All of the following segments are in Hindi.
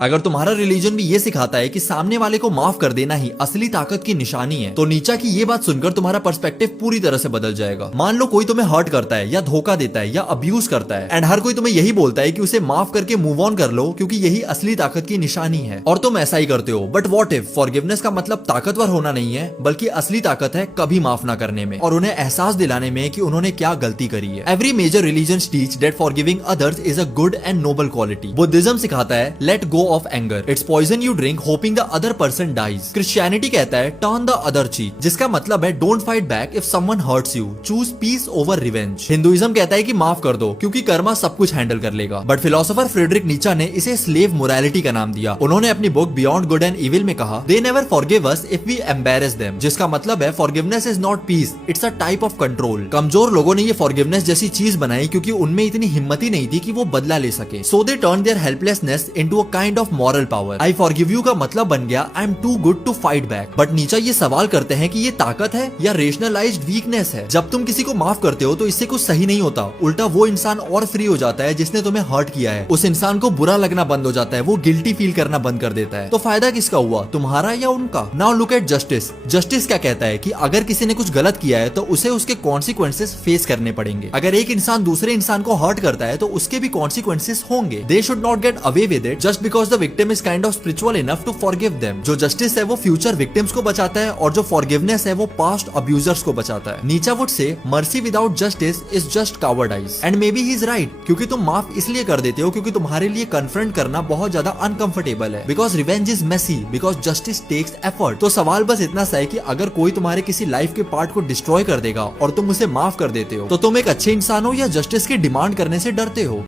अगर तुम्हारा रिलीजन भी ये सिखाता है कि सामने वाले को माफ कर देना ही असली ताकत की निशानी है, तो नीचा की ये बात सुनकर तुम्हारा पर्सपेक्टिव पूरी तरह से बदल जाएगा। मान लो कोई तुम्हें हर्ट करता है या धोखा देता है या अब्यूज करता है, एंड हर कोई तुम्हें यही बोलता है कि उसे माफ करके मूव ऑन कर लो क्योंकि यही असली ताकत की निशानी है, और तुम ऐसा ही करते हो। बट व्हाट इफ फॉरगिवनेस का मतलब ताकतवर होना नहीं है, बल्कि असली ताकत है कभी माफ ना करने में और उन्हें एहसास दिलाने में कि उन्होंने क्या गलती करी है। Every major religion teach that forgiving others is a good and noble quality. Buddhism सिखाता है let go of anger, it's poison you drink hoping the other person dies. Christianity कहता है टर्न द अदर चीक, जिसका मतलब है don't fight back if someone hurts you, choose peace over revenge. Hinduism कहता है कि माफ कर दो क्योंकि कर्मा सब कुछ हैंडल कर लेगा। बट फिलोसोफर फ्रेडरिक नीचा ने इसे स्लेव मोरालिटी का नाम दिया। उन्होंने अपनी book Beyond Good and Evil में कहा they never forgive us if we embarrass them, जिसका मतलब है forgiveness is not peace, it's a type of control. कमजोर लोगों ने ये फॉरगिवनेस जैसी चीज बनाई क्योंकि उनमें इतनी हिम्मत ही नहीं थी कि वो बदला ले सके, so they turn their helplessness into a kind of moral power. I forgive you का मतलब बन गया I am too good to fight back. But नीचा ये सवाल करते हैं कि ये ताकत है या रेशनलाइज्ड वीकनेस है। जब तुम किसी को माफ करते हो तो इससे कुछ सही नहीं होता, उल्टा वो इंसान और फ्री हो जाता है जिसने तुम्हें हर्ट किया है। उस इंसान को बुरा लगना बंद हो जाता है, वो गिल्टी फील करना बंद कर देता है। तो फायदा किसका हुआ, तुम्हारा या उनका? Now look at justice. Justice क्या कहता है कि अगर किसी ने कुछ गलत किया है तो उसे उसके कॉन्सिक्वेंसेस फेस करने पड़ेंगे। अगर एक इंसान दूसरे इंसान को हर्ट करता है तो उसके भी कॉन्सिक्वेंसेस होंगे। They should not get away with it just because the victim is kind of spiritual enough to forgive them. जो जस्टिस है वो फ्यूचर विक्टिम्स को बचाता है और जो फॉरगिवनेस है वो पास्ट अब्यूजर्स को बचाता है। नीचा would say mercy without justice is just कावर्डाइज, and may be he is right, क्योंकि तुम माफ इसलिए कर देते हो क्योंकि तुम्हारे लिए कन्फ्रंट करना बहुत ज्यादा अनकंफर्टेबल है। Because revenge is messy, because justice takes effort. तो सवाल बस इतना सा है कि अगर कोई तुम्हारे किसी लाइफ के पार्ट को डिस्ट्रॉय कर देगा और तुम उसे माफ कर देते हो, तो तुम एक अच्छे इंसान हो या जस्टिस की डिमांड करने से डरते हो?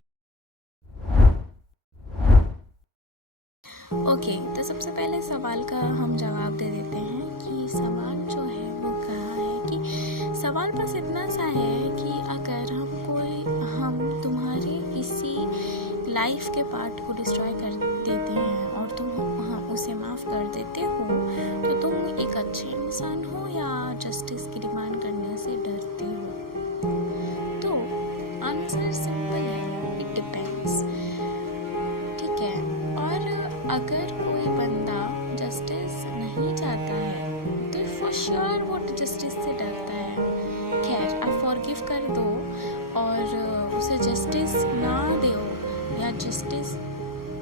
ओके, तो सबसे पहले सवाल का हम जवाब दे देते हैं कि सवाल जो है वो कहा है कि सवाल बस इतना सा है कि अगर हम तुम्हारे किसी लाइफ के पार्ट को डिस्ट्रॉय कर देते हैं और तुम उसे माफ़ कर देते हो, तो तुम एक अच्छे इंसान हो या जस्टिस की डिमांड करने से डरते हो? तो आंसर सिंपल है, इट डिपेंड्स। ठीक है, और अगर कोई बंदा जस्टिस नहीं चाहता है तो फॉर श्योर वो जस्टिस से डरता है। खैर, आप फॉरगिव कर दो और उसे जस्टिस ना दो या जस्टिस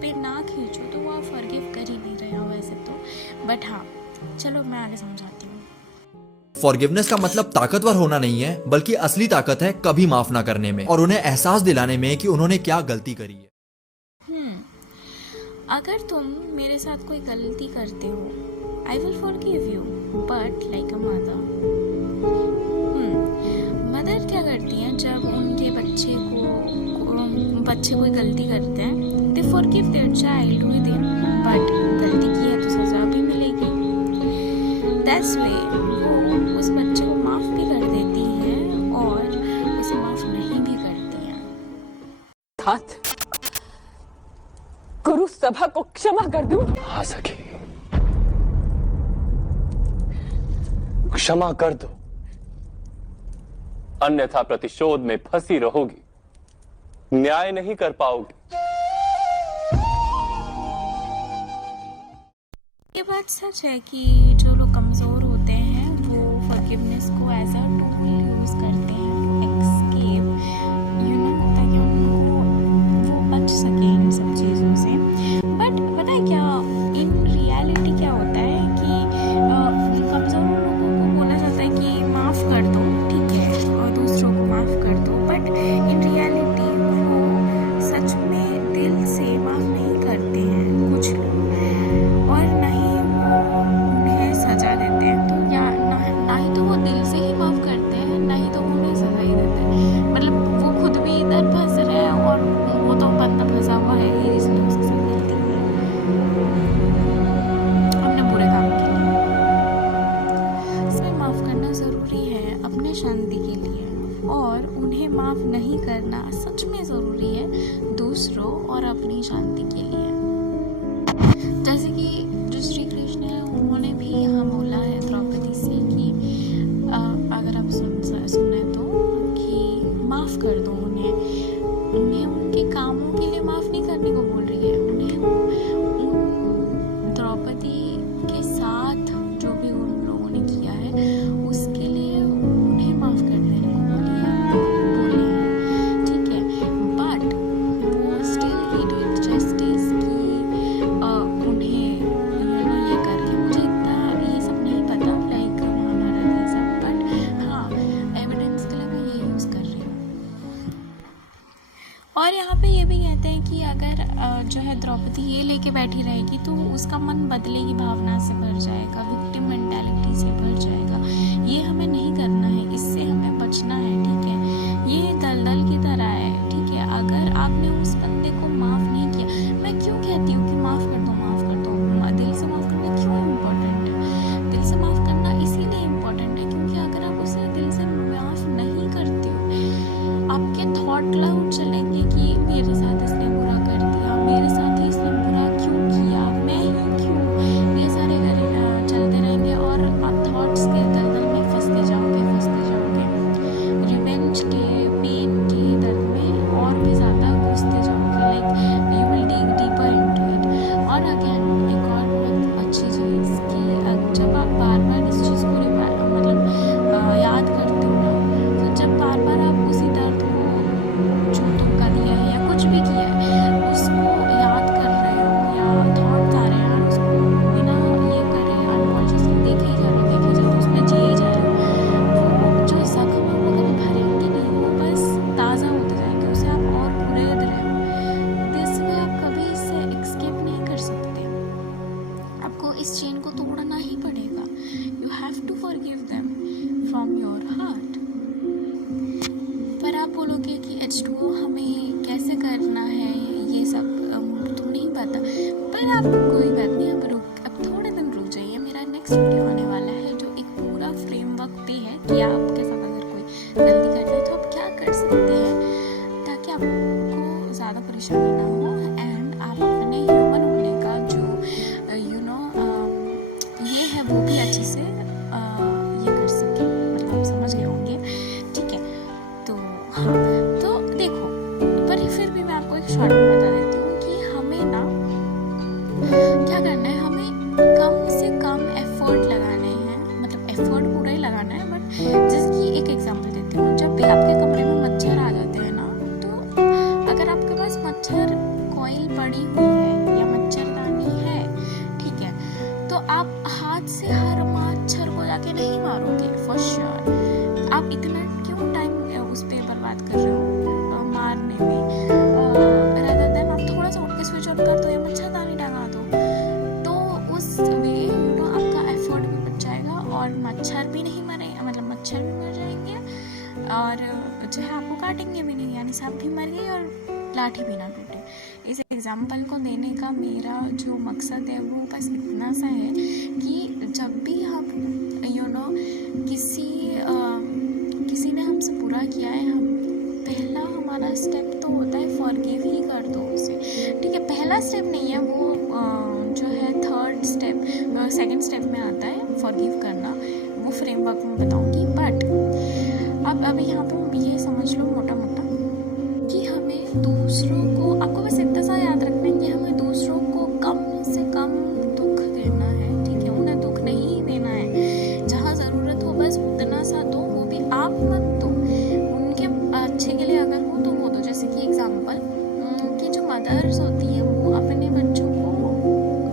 पे ना खींचो तो वो आप फॉरगिव कर ही नहीं रहे हो वैसे तो। बट हाँ, चलो मैं आगे समझाती हूँ। फॉरगिवनेस का मतलब ताकतवर होना नहीं है, बल्कि असली ताकत है कभी माफ ना करने में और उन्हें एहसास दिलाने में कि उन्होंने क्या गलती करी है। अगर तुम मेरे साथ कोई गलती करते हो, I will forgive you, but like a mother. Mother क्या करती हैं जब उनके बच्चे कोई गलती करते हैं, they forgive their child with him, but गलती की है तो सजा भी मिलेगी। दैट्स वे वो उस बच्चे को माफ़ भी कर देती है और उसे माफ़ नहीं भी करती हैं। गुरु सभा को क्षमा कर दूं? हाँ सखी, क्षमा कर दो, अन्यथा प्रतिशोध में फंसी रहोगी, न्याय नहीं कर पाओगी। ये बात सच है कि जो लोग कमज़ोर होते हैं वो फॉरगिवनेस को एज अ टूल यूज़ करते हैं टू एस्केप, ताकि वो बच सके इन सब चीज़ों से। बट पता है क्या, इन रियलिटी क्या होता है कि कमज़ोर लोगों को बोला जाता है कि माफ़ कर दो, ठीक है, और दूसरों को माफ़ कर दो, बट इन रियलिटी वो सच में दिल से माफ़ नहीं करते हैं कुछ लोग, और ना ही वो उन्हें सजा देते हैं। तो या ना ही तो वो दिल से ही माफ़ करते हैं, ना ही तो उन्हें सजा सिंपैथी ये लेके बैठी रहेगी तो उसका मन बदले की भावना से भर जाएगा, विक्टिम मेंटालिटी से भर जाएगा। ये हमें नहीं करना है, इससे हमें बचना है, ठीक है। ये दलदल की तरह है, ठीक है। अगर आपने उस बंदे को माफ़ नहीं किया, मैं क्यों कहती हूँ कि माफ़ कर दो, माफ़ कर दो। दिल से माफ़ करना क्यों इम्पोर्टेंट है? दिल से माफ़ करना इसीलिए इम्पोर्टेंट है क्योंकि अगर आप उसे दिल से माफ़ नहीं करते हो, आपके थॉट क्लाउड चलेंगे कि मेरे साथ इसने बुरा कर दिया, मेरे साथ ही इसने बुरा क्यों किया, मैं ही क्यों, ये सारे चलते रहेंगे और आप थॉट्स के दलदल में फंसते जाओगे। रिवेंज के, पेन के दर्द में और भी ज़्यादा घुसते जाओगे, like you will dig deeper into it. और अगेन एक और बहुत अच्छी चीज़ कि जब आप बार बार इस चीज़ को याद करते हो ना, तो जब बार बार आप उसी दर्द को, जो धोखा दिया है या कुछ भी किया है, उसको याद कर रहे हो या थॉट्स आ रहे हैं, उसको बिना ये करे अनकॉन्शियसली देखे ही जा रहे हो, उसमें जिए ही जा रहे हो, वो जो जख्म है वो कभी भरेंगे नहीं, वो बस ताज़ा होते जाएंगे, उसे आप और कुरेद रहे हो। दिस वे आप कभी इससे एस्केप नहीं कर सकते, आपको इस चेन को तोड़ना ही पड़ेगा। You have to forgive them from your heart. पर आप बोलोगे कि H2O हमें कैसे करना है, ये सब तो नहीं पता। पर आप कोई बात नहीं, अब थोड़े दिन रुक जाइए, मेरा नेक्स्ट वीडियो आने वाला है जो एक पूरा फ्रेमवर्क पे है कि आपके साथ अगर कोई गलती करता है तो आप क्या कर सकते हैं ताकि आपको ज़्यादा परेशानी ना हो एंड आप अपने ह्यूमन होने का जो ये है वो भी अच्छे से ये कर सके, मतलब आप समझ गए होंगे, ठीक है। तो हाँ, तो देखो, पर फिर भी मैं आपको एक शॉर्ट में बता देती हूँ कि हमें ना क्या करना है, हमें कम से कम एफर्ट लगाने हैं, मतलब एफर्ट पूरा ही लगाना है। बट जैसे कि एक एग्जांपल देती हूँ, जब भी आपके कमरे में मच्छर आ जाते हैं ना, तो अगर आपके पास मच्छर कॉइल पड़ी हुई है या मच्छरदानी है, ठीक है, तो आप हाथ से हर मच्छर को जाके नहीं मारोगे फॉर श्योर। आप इतना क्यों टाइम उस पर बर्बाद कर रहे हो मारने में, रादर देन आप थोड़ा सा उठ के स्विच ऑन कर दो या मच्छरदानी लगा दो, तो उस वे आपका एफर्ट भी बच जाएगा और मच्छर भी नहीं मरे, मतलब मच्छर भी मर जाएंगे और जो है आपको काटेंगे भी नहीं, यानी सांप भी मर गई और लाठी भी ना टूटे। इस एग्जाम्पल को देने का मेरा जो मकसद है वो बस इतना सा है कि जब भी हम किसी ने हमसे बुरा किया है, हम पहला हमारा स्टेप तो होता है फॉरगिव ही कर दो उसे, ठीक है। पहला स्टेप नहीं है वो, जो है थर्ड स्टेप, सेकंड स्टेप में आता है फॉरगिव करना, वो फ्रेमवर्क में बताऊंगी। बट अब अभी यहाँ पे ये समझ लो मोटा मोटा कि हमें दूसरों को, आपको बस इतना सा याद रखना है कि हमें दूसरों को कम से कम दुख देना है, ठीक है। उन्हें दुख नहीं देना है, जहाँ ज़रूरत हो बस उतना सा दो, वो भी आप मत दो, उनके अच्छे के लिए अगर हो तो वो दो। जैसे कि एग्जाम्पल कि जो मदर्स होती है वो अपने बच्चों को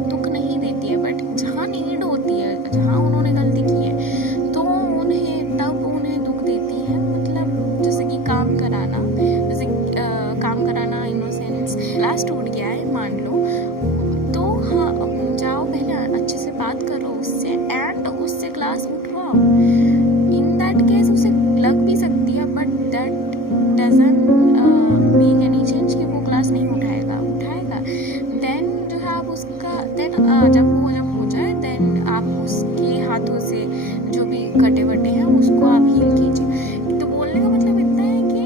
दुख नहीं देती है, बट जहाँ नीड होती है, जहाँ उन्होंने गलती की है तो उन्हें तब उन्हें दुख देती है, मतलब जैसे कि काम कराना, जैसे काम कराना इन द सेंस क्लास टूट गया है मान लो, तो हाँ जाओ पहले अच्छे से बात करो उससे एंड उससे क्लास उठवाओ। इन दैट केस उसे लग भी सकती है, but that doesn't make any change कि वो क्लास नहीं उठाएगा। देन जो है आप उसका जब हो जाए देन आप उसके हाथों से जो भी कटे वटे हैं उसको आप हील कीजिए। तो बोलने का मतलब इतना है कि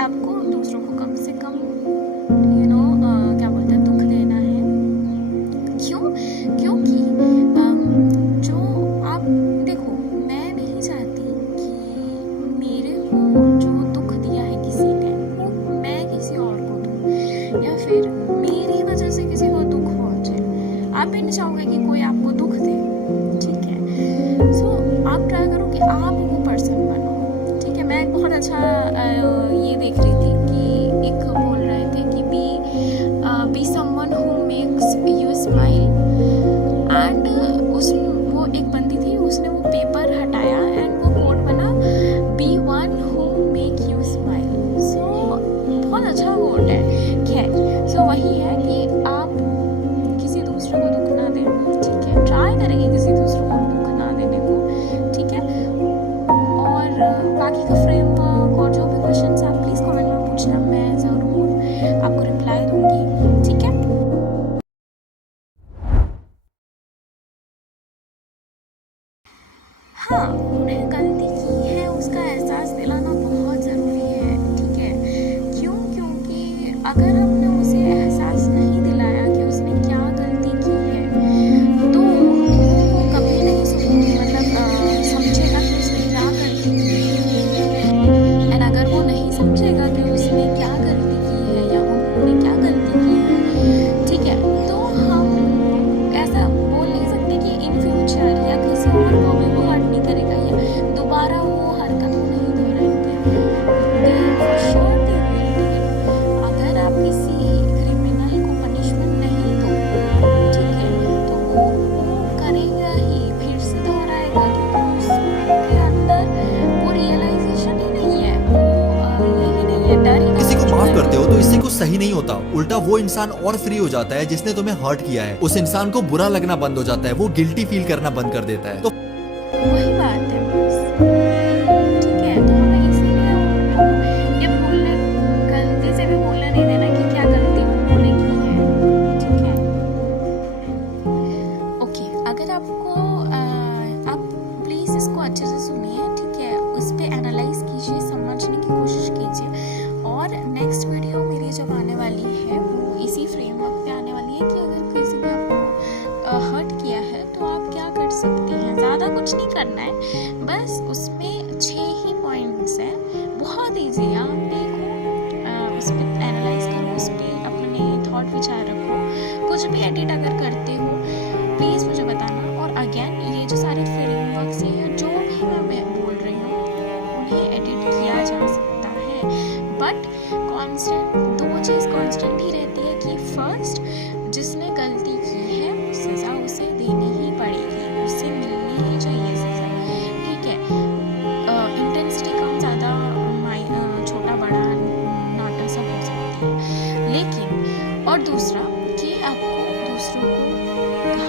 आपको दूसरों को कम से कम क्या बोलते हैं दुख देना है। क्योंकि जो आप देखो, मैं नहीं चाहती कि मेरे को जो दुख दिया है किसी ने वो मैं किसी और को दूँ या फिर मेरी वजह से किसी को दुख पहुँचे। आप भी नहीं चाहोगे कि कोई आपको दुख दे, ठीक है। सो आप ट्राई करो कि आप वो पर्सन बनो, ठीक है। मैं एक बहुत अच्छा ये देख रही थी कि एक बोल रहे थे कि be someone who makes you smile and वो एक बंदी थी, उसने वो पेपर हटाया एंड वो कोट बना be one who make you smile. So बहुत अच्छा कोट है। खैर, सो वही है कि आप हाँ, उन्हें गलती की है उसका एहसास दिलाना बहुत ज़रूरी है, ठीक है। क्यों? क्योंकि अगर हमने उसे एहसास नहीं दिलाया कि उसने क्या गलती की है, तो वो कभी नहीं समझेगा कि उसने क्या गलती की है। एंड अगर वो नहीं समझेगा कि उसने क्या गलती की है या उन्होंने क्या गलती की है, ठीक है, तो हम ऐसा बोल नहीं सकते कि इन फ्यूचर या किसी और को भी वो हर्ट नहीं करेगा या दोबारा वो हरकत को नहीं दोहराएंगे। दे फॉर श्योर दे विल। अगर आप किसी क्रिमिनल को पनिशमेंट नहीं दोगे, ठीक है, तो वो करेगा ही, फिर से दोहराएगा, क्योंकि उसके अंदर वो रियलाइजेशन ही नहीं है, वो यही नहीं है, डर ही किसी को माफ करते हो तो इससे कुछ सही नहीं होता, उल्टा वो इंसान और फ्री हो जाता है जिसने तुम्हें हर्ट किया है। उस इंसान को बुरा लगना बंद हो जाता है, वो गिल्टी फील करना बंद कर देता है। तो वही बात है बस, ठीक है। तो हमें इसीलिए उनको ये भूलने, गलती से भी भूलने नहीं देना कि क्या गलती उन्होंने की है, ठीक है। ओके, अगर आपको आप प्लीज़ इसको अच्छे से सुनिए, ठीक है, उस पर एनालाइज कीजिए, समझने की कोशिश कीजिए। और नेक्स्ट वीडियो मेरी जब आने वाली है वो इसी फ्रेमवर्क पे आने वाली है कि अगर किसी ने आपको हर्ट किया है तो आप क्या कर सकते हैं। ज़्यादा कुछ नहीं करना है, बस उसमें 6 ही पॉइंट्स हैं, बहुत ईजी है। आप देखो, उस पर एनालाइज करो, उस पर अपने थॉट विचार रखो। कुछ भी एडिट अगर करते हो प्लीज़ मुझे बताना। और अगेन ये जो सारे फ्रेमवर्क्स हैं, जो भी मैं बोल रही हूँ, उन्हें एडिट किया जा सकता है, बट कांस्टेंट 2 चीज़ कांस्टेंट ही रहती है कि फर्स्ट, जिसने गलती की है सज़ा उसे देनी ही पड़ेगी, उसे मिलनी ही चाहिए सज़ा, ठीक है। इंटेंसिटी कम ज़्यादा, छोटा बड़ा नाटक सब हो सकती है, लेकिन और दूसरा कि आपको दूसरों को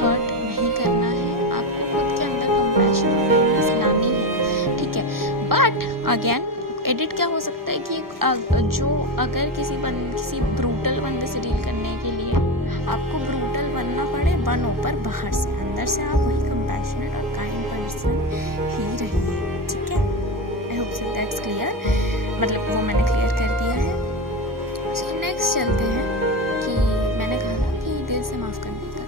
हर्ट नहीं करना है, आपको खुद के अंदर कंपैशन अवेयरनेस लानी है, ठीक है। बट अगेन एडिट क्या हो सकता है कि जो अगर किसी ब्रूटल बंदे से डील करने के लिए आपको ब्रूटल बनना पड़े, बनो, पर बाहर से, अंदर से आप वही कंपैशनेट और काइंड पर्सन ही रहिए, ठीक है। I hope so that's clear, मतलब वो मैंने क्लियर कर दिया है। सो नेक्स्ट चलते हैं कि मैंने कहा ना कि दिल से माफ़ करने का।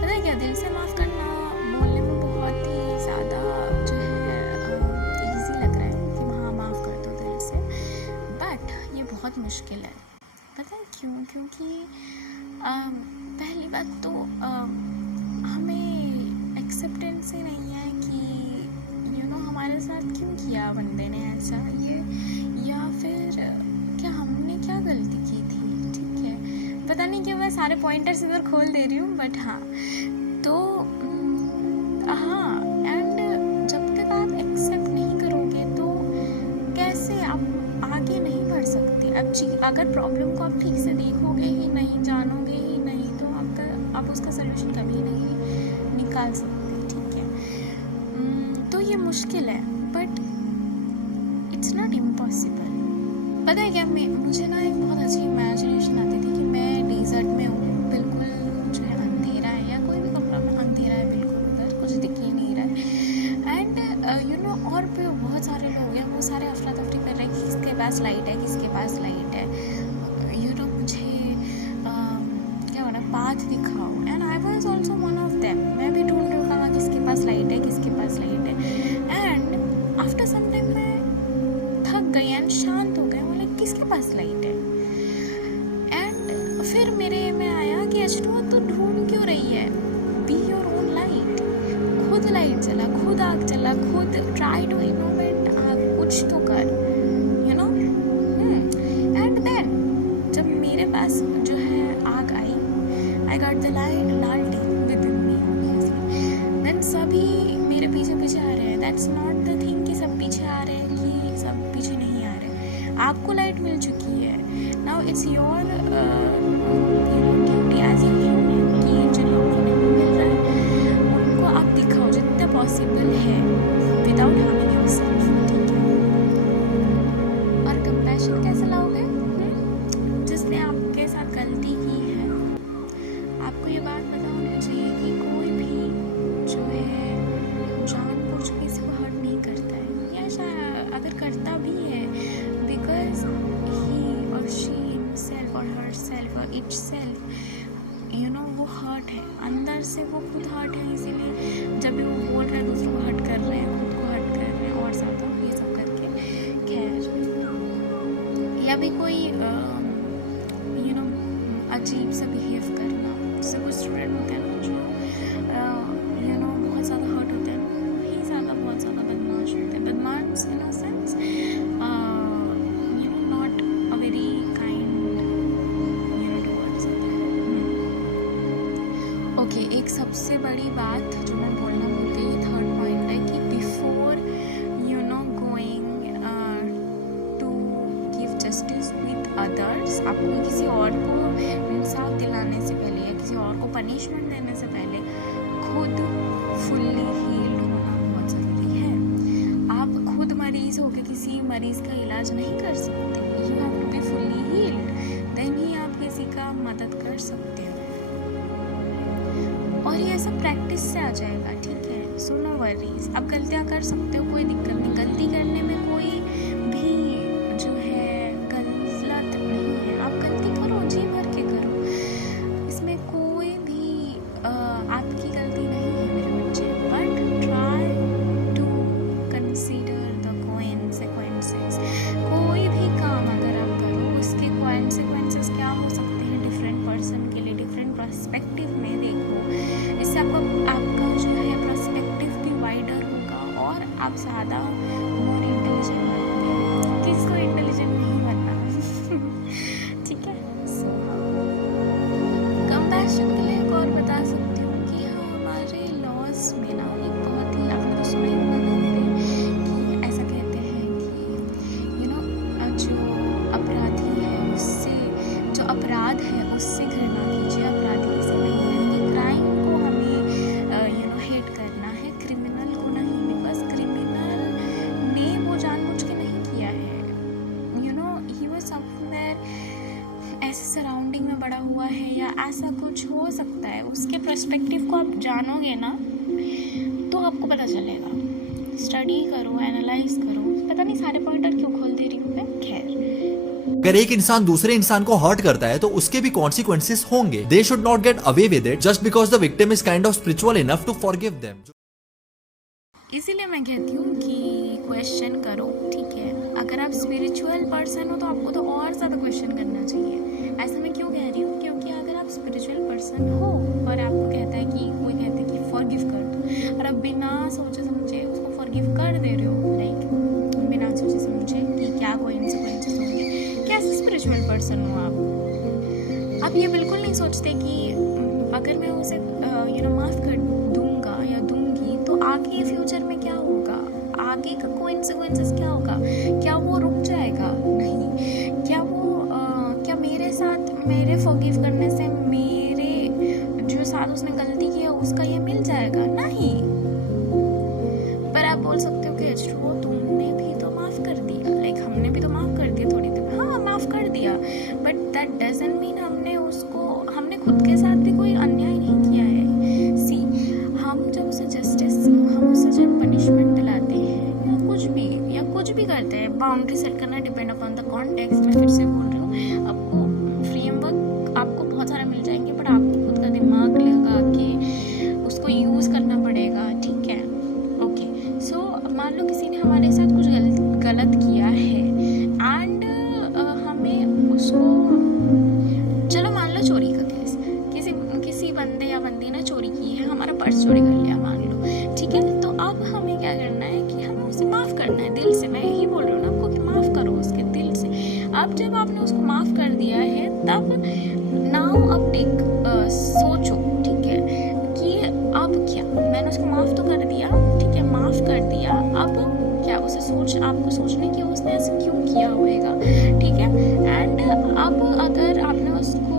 पता है क्या, दिल से माफ़ करना बोलने में बहुत ही ज़्यादा जो है ईजी लग रहा है कि हाँ माफ़ कर दो दिल से, बट ये बहुत मुश्किल है। पता है क्यों? क्योंकि पहली बात तो हमें एक्सेप्टेंस ही नहीं है कि हमारे साथ क्यों किया बंदे ने ऐसा, ये या फिर क्या हमने क्या गलती की थी, ठीक है। पता नहीं क्यों मैं सारे पॉइंटर्स इधर खोल दे रही हूँ, बट हाँ, तो हाँ, एंड जब तक आप एक्सेप्ट नहीं करोगे तो कैसे आप आगे नहीं बढ़ सकते। अब अगर प्रॉब्लम को आप ठीक से देखोगे ही नहीं, जानोगे ही नहीं, तो आप उसका सलूशन कभी नहीं निकाल सकते, ठीक है। तो ये मुश्किल है, बट इट्स नॉट इम्पॉसिबल। पता है क्या, मुझे ना एक बहुत अच्छी इमेजिनेशन आती थी कि मैं डेजर्ट में हूँ, बिल्कुल जो है अंधेरा है, या कोई भी कमरा में अंधेरा है, बिल्कुल उधर कुछ दिख ही नहीं रहा है, एंड और भी बहुत सारे लोग हैं, वो सारे अफरा तफरी कर रहे हैं कि किसके पास लाइट है, किसके पास लाइट है, मुझे क्या बोला, पाथ दिखाओ, and I was also one of them. मैं भी ढूंढ रहा था किसके पास लाइट है, किसके पास लाइट है, एंड आफ्टर सम टाइम मैं थक गई एंड शांत हो गई, बोले किसके पास लाइट है। एंड फिर मेरे में आया कि H2O तो ढूंढ क्यों रही है, बी योर ओन लाइट, खुद लाइट जला, खुद आग जला, खुद ट्राई टू इनोवेट, आग कुछ तो कर, एंड देन जब मेरे पास जो है आग आई, आई गॉट द लालटेन within me, obviously. Then सभी मेरे पीछे पीछे आ रहे हैं, दैट्स नॉट द थिंग कि सब पीछे आ रहे हैं कि सब पीछे नहीं आ रहे, आपको लाइट मिल चुकी है। Now it's your duty as a human कि जिन लोगों को नहीं मिल रहा है उनको आप दिखाओ जितना पॉसिबल है विदाउट हार्मिंग योरसेल्फ, ठीक है। और कंपैशन कैसे लाओगे? जिसने आपके साथ गलती की है, आपको ये बात पता होनी चाहिए कि कोई भी जो है जानबूझ के किसी को हर्ट से वो खुद हर्ट है, इसीलिए जब भी वो बोल रहे हैं दूसरों को हर्ट कर रहे हैं, खुद को हर्ट कर रहे हैं और ज़्यादा ये सब करके। खैर, या भी कोई अजीब सा बिहेव करना, उससे कुछ स्टूडेंट होते हैं ना जो बहुत ज़्यादा हर्ट होते हैं ना, वही ज़्यादा बहुत ज़्यादा बदमाश होते हैं। बदमाश in a sense not a very kind towards. Okay, एक सबसे बड़ी बात जो मैं बोलना भूल गई, ये थर्ड पॉइंट है कि before going to give justice with others, आपको किसी और को इंसाफ दिलाने से पहले या किसी और को पनिशमेंट देने से पहले खुद फुल्ली हील्ड होना बहुत ज़रूरी है। आप खुद मरीज़ होकर किसी मरीज़ का इलाज नहीं कर सकते। You have to be fully healed, then ही आप किसी का मदद कर सकते हो। और ये सब प्रैक्टिस से आ जाएगा, ठीक है। सो नो वरीज, आप गलतियाँ कर सकते हो, कोई दिक्कत नहीं। गलती करने में कोई भी जो है गलत नहीं है। आप गलती करो, जी भर के करो, इसमें कोई भी आपकी गलती नहीं है मेरे बच्चे। But try to consider the consequences. कोई भी काम अगर आप करो, उसके कॉन्सिक्वेंसेस क्या हो सकते हैं डिफरेंट पर्सन के लिए, डिफरेंट पर्सपेक्टिव में देखो। इससे आपका जो है पर्सपेक्टिव भी वाइडर होगा और आप ज़्यादा मोर इंटेलिजेंट बनोगे। किसको इंटेलिजेंट नहीं बनना ठीक है। सो कंपैशन के लिए एक और बता सकती हूँ कि हमारे लॉज में ना एक बहुत ही, आपने तो सुना ही होगा कि ऐसा कहते हैं कि जो अपराधी है उससे, जो अपराध है उससे घृणा कीजिए, अपराधी से नहीं। यानी कि क्राइम को हमें हेट करना है, क्रिमिनल को नहीं। बिकॉज क्रिमिनल ने वो जानबूझ के नहीं किया है, ही वाज समवेयर ऐसे सराउंडिंग में बड़ा हुआ है या ऐसा कुछ हो सकता है। उसके पर्सपेक्टिव को आप जानोगे ना तो आपको पता चलेगा। स्टडी करो, एनालाइज करो। पता नहीं सारे पॉइंटर क्यों खोल दे रही हूँ मैं। खैर, अगर एक इंसान दूसरे इंसान को हर्ट करता है तो उसके भी कॉन्सिक्वेंसेस होंगे। They should not get away with it just because the victim is kind of spiritual enough to forgive them. इसीलिए मैं कहती हूँ कि क्वेश्चन करो, ठीक है। अगर आप स्पिरिचुअल पर्सन हो तो आपको तो और ज़्यादा क्वेश्चन करना चाहिए। ऐसा मैं क्यों कह रही हूँ, क्योंकि अगर आप स्पिरिचुअल पर्सन हो और आपको कहता है कि कोई कहता है कि फॉरगिव कर दो, और आप बिना सोचे समझे उसको फॉरगिव कर दे रहे हो, लाइक बिना सोचे समझे कि क्या कॉन्सिक्वेंसेस होंगे, कैसे स्पिरिचुअल पर्सन हो आप? आप ये बिल्कुल नहीं सोचते कि अगर मैं उसे माफ़ कर दूंगा या दूंगी तो आगे फ्यूचर में क्या होगा, आगे का कॉन्सिक्वेंसेस क्या होगा, क्या वो रुक जाएगा? नहीं। क्या वो क्या मेरे साथ, मेरे फॉरगिव करने से मेरे जो साथ उसने गलती की है उसका ये मिल जाएगा? नहीं। पर आप बोल सकते हो कि वो तुमने भी तो माफ़ कर दिया, लाइक हमने भी तो माफ़ कर दिया थोड़ी देर, हाँ माफ़ कर दिया, बट दैट डजंट मीन हमने खुद के साथ भी कोई अन्याय नहीं किया है। सी, हम जब उसे जस्टिस, हम उसे जब पनिशमेंट दिलाते हैं या कुछ भी करते हैं, बाउंड्री सेट करना डिपेंड अपॉन द कॉन्टेक्स्ट। मैं फिर से बोल रही हूँ, आपको फ्रेमवर्क आपको बहुत सारे मिल जाएंगे, बट आपको खुद का दिमाग लगा के उसको यूज़ करना पड़ेगा, ठीक है। ओके, सो मान लो किसी ने हमारे साथ कुछ गलत किया है एंड हमें उसको, चलो मान लो चोरी का केस, किसी बंदे या बंदी ने चोरी की है, हमारा पर्स चोरी कर लिया मान लो, ठीक है। तो अब हमें क्या करना है कि हमें उसे माफ़ करना है दिल से। मैं यही बोल रही हूँ ना आपको कि माफ़ करो उसके दिल से। अब जब आपने उसको माफ़ कर दिया है तब नाउ अब सोचो, ठीक है, कि अब क्या, मैंने उसको माफ़ तो कर दिया, ठीक है, माफ़ कर दिया, अब क्या उसे आपको सोचने की उसने ऐसे क्यों किया होगा, ठीक है। एंड अब अगर आपने उसको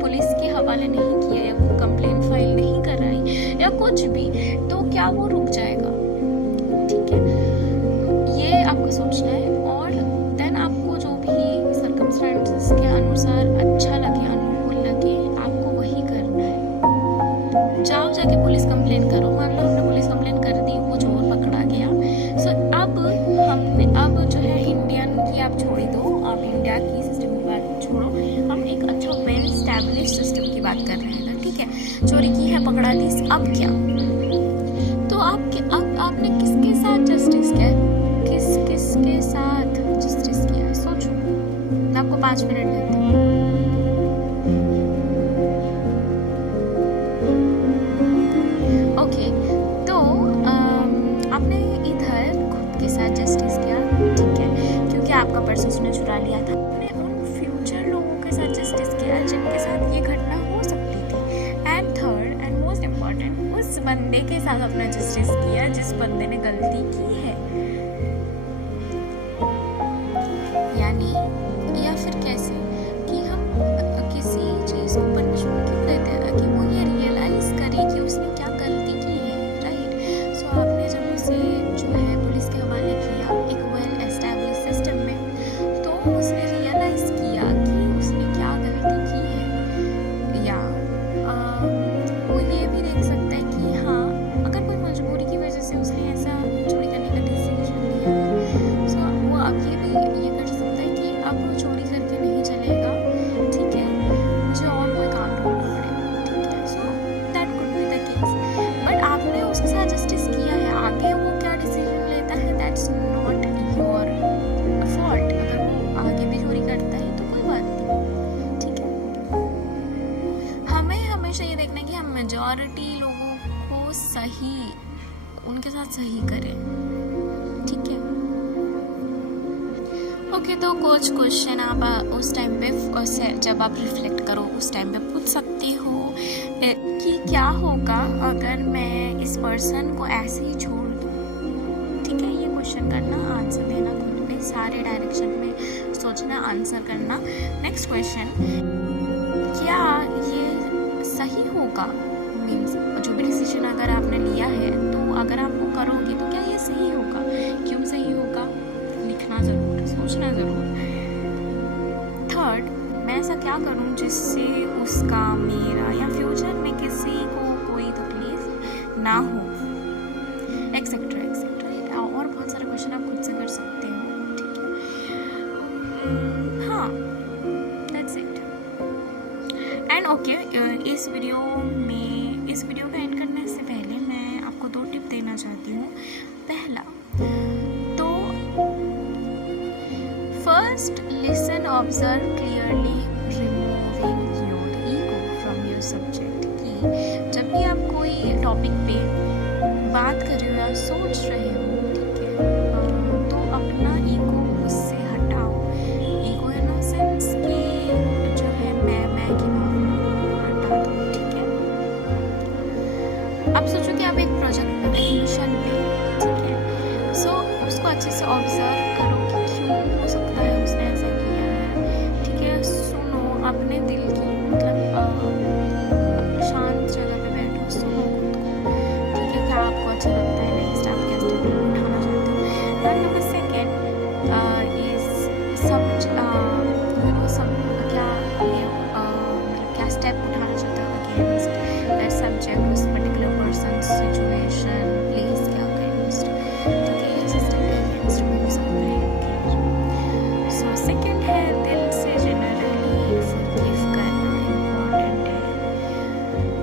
पुलिस के हवाले नहीं किया या कंप्लेंट फाइल नहीं कराई या कुछ भी, तो क्या वो रुक जाएगा? ठीक है, ये आपको सोचना है। और देन आपको जो भी सर्कमस्टेंसेस के अनुसार अच्छा लगे, अनुकूल लगे, आपको वही करना है। जाओ जाके पुलिस कंप्लेंट करो। मान लो हमने पुलिस कंप्लेंट कर दी, वो चोर पकड़ा गया। सो अब जो है इंडियन की आप छोड़ दो, आप इंडिया की सिस्टम की बात छोड़ो, हम एक अच्छा वेल एस्टैब्लिश सिस्टम की बात कर रहे हैं ना, ठीक है। चोरी की है पकड़ा ली, अब क्या? तो अब आपने किसके साथ जस्टिस किया है? किसके साथ जस्टिस किया है? सोचो। मैं आपको 5 मिनट देती हूँ। ओके, तो आपने इधर खुद के साथ जस्टिस किया, ठीक है, क्योंकि आपका पर्स उसने चुरा लिया था। आपने उन फ्यूचर लोगों के साथ जस्टिस किया जिनके साथ ये घटना हो सकती थी। And third and most important, उस बंदे के साथ आपने जस्टिस किया जिस बंदे ने गलती की है। यानी या फिर कैसे कि हम किसी चीज़ को पनिशमेंट क्यों देते हैं कि वो ये रियलाइज करे कि उसने क्या गलती की है, राइट? सो आपने जब उसे जो है पुलिस के हवाले किया एक वेल एस्टैब्लिश सिस्टम में, तो उसने रियलाइज किया कि उसने क्या गलती की है। या वो ये भी देख सकता है कि हाँ, अगर कोई मजबूरी की वजह से उसने ऐसा चोरी करने का डिसीजन लिया है, सो वो अब ये कर सकता है कि अब वो चोरी करके नहीं चलेगा, ठीक है, मुझे और कोई काम ढूंढना पड़ेगा, ठीक है। So that could be the case, but आपने उसके साथ जस्टिस किया है। आगे वो क्या डिसीजन लेता है, दैट्स नॉट योर फॉल्ट। अगर वो आगे भी चोरी करता है तो कोई बात नहीं, ठीक है। हमें हमेशा ये देखना है कि हम मेजॉरिटी लोगों को सही, उनके साथ सही करें, ठीक है। ओके, तो कुछ क्वेश्चन आप उस टाइम पे जब आप रिफ्लेक्ट करो उस टाइम पे पूछ सकते हो कि क्या होगा अगर मैं इस पर्सन को ऐसे ही छोड़ दूँ, ठीक है। ये क्वेश्चन करना, आंसर देना खुद पे, सारे डायरेक्शन में सोचना, आंसर करना। नेक्स्ट क्वेश्चन, क्या ये सही होगा? मीन्स जो भी डिसीजन अगर आपने लिया है तो अगर आप वो करोगे तो क्या ये सही होगा? क्यों सही होगा? लिखना ज़रूर, सोचना ज़रूर। थर्ड, मैं ऐसा क्या करूं जिससे उसका, मेरा या फ्यूचर में किसी को कोई तकलीफ ना हो, एक्सेट्रा एक्सेट्रा। और बहुत सारे क्वेश्चन आप खुद से कर सकते हो, ठीक है। हाँ, दैट्स इट। एंड ओके, इस वीडियो का एंड करने से पहले मैं आपको 2 टिप देना चाहती हूँ। पहला तो first, listen, observe clearly, removing your ego from your subject. कि जब भी आप कोई टॉपिक पे बात कर रहे हो या सोच रहे हो, ठीक है, तो अपना ईगो उससे हटाओ। ईगो इन द सेंस कि जो है मैं की भावना हटा दो, ठीक है। अब सोचो कि आप एक प्रोजेक्ट पे, मिशन पे, ठीक है, सो उसको अच्छे से ऑब्जर्व करो कि क्यों हो सकता है उसने ऐसा किया है, ठीक है। सुनो अपने दिल की, मतलब शांत जगह पे बैठो, सुनो खुद को, ठीक है। क्या आपको अच्छा लगता है, नेक्स्ट आप क्या स्टेप उठाना चाहते हो। एंड नंबर सेकेंड इज सब क्या ये क्या स्टेप उठाना चाहते हो अगेंस्ट दैट सब्जेक्ट, उस पर्टिकुलर पर्सन, सिचुएशन, प्लेस के अगेंस्ट, ठीक है। ये सिस्टम के अगेंस्ट हो सकता है। सो सेकेंड है, दिल से जनरली फॉरगिव करना इम्पोर्टेंट है,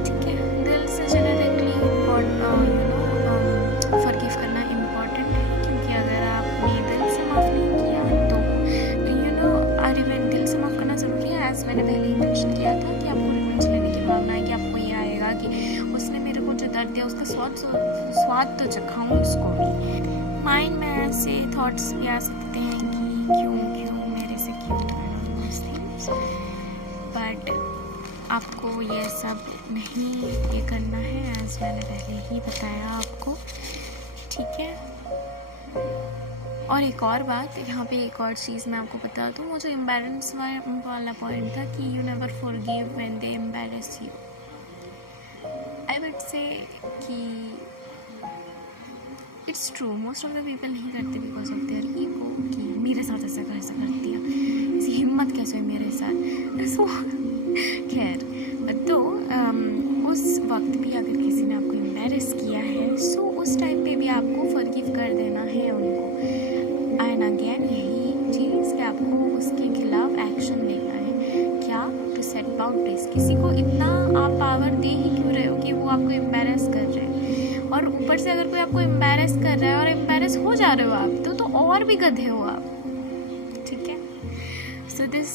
ठीक है। दिल से जनरली फॉरगिव करना इम्पोर्टेंट है, क्योंकि अगर आपने दिल से माफ़ नहीं किया तो दिल से माफ़ करना ज़रूरी है। एज मैंने पहले ही मेंशन किया था कि आपको रिवेंज लेने की भावना है, कि आपको ये आएगा कि उसने मेरे को जो दर्द दिया उसका स्वाद तो चखाऊँ उसको भी। माइंड में ऐसे थॉट्स भी आ सकते हैं कि क्यों मेरे से क्यों था, बट आपको ये सब नहीं ये करना है, एज मैंने पहले ही बताया आपको, ठीक है। और एक और बात, यहाँ पे एक और चीज़ मैं आपको बता दूँ, वो जो एम्बैरेस वाला पॉइंट था कि you never forgive when they embarrass you. I would say कि it's true, most of the people नहीं करते बिकॉज ऑफ देयर ईगो, कि मेरे साथ ऐसा कैसे कर दिया, इसकी हिम्मत कैसे हुई मेरे साथ। सो खैर, तो उस वक्त भी अगर किसी ने आपको एम्बैरेस किया है, सो उस टाइम पे भी आपको फॉरगिव कर देना है उनको। एंड अगेन यही चीज़ कि आपको उसके खिलाफ एक्शन लेना है। क्या? To set boundaries. किसी को इतना आप पावर दे ही क्यों रहे हो कि वो आपको एम्बैरेस कर रहे हैं, और ऊपर से अगर कोई आपको एम्बैरेस कर रहा है और एम्बैरेस हो जा रहे हो आप तो और भी गधे हो आप, ठीक है। So this